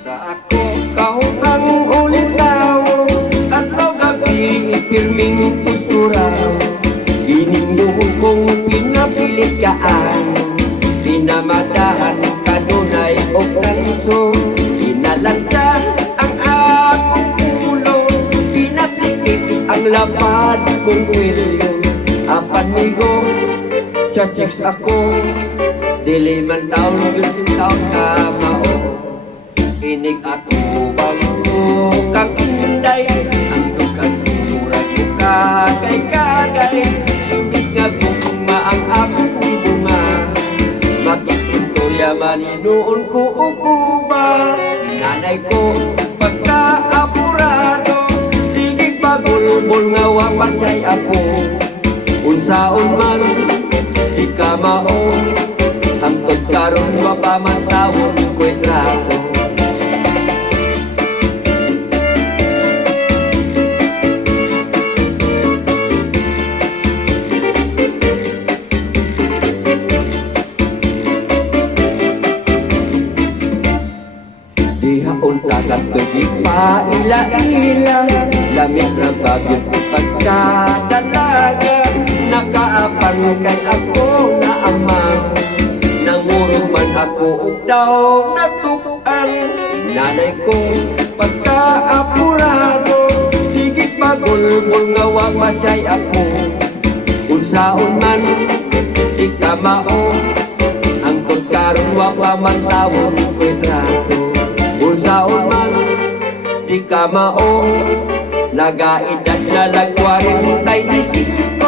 Sa ako kahutang ulitaw at gabi ipirming pusturaw. Giningduhon kong pinapilit kaan, pinamadahan kanunay o kanso. Inalanda ang akong ulo, pinatikit ang lapad kong kwelyo. Apan migo, tsa-checks ako, dili man taon yung taon ka mao. Inig ato bang kang inday, ang tukang murag ko kagay-kagay. Inig nga gugma ang akong bunga, makikintoya maninuon ko ukuba. Nanay ko pagka-apurado, sige pagulbol nga wapasay ako. Unsaon man di ka mao, hangtod karon mapamantawon ko'y trato. Dihaon tagat tugi pa ila-ila, lamig na bagong pagkadalaga. Nakaapang kay ako na amang, nangurong man ako ug daw natukan. Nanay ko pagkaapurado, sige pagulbol nga wa masyay ako. Unsaon man di ka mao, hangtod karon wa pa man tawon ko'y trato. Unsaon man di ka mao, nagaedad na lag 46.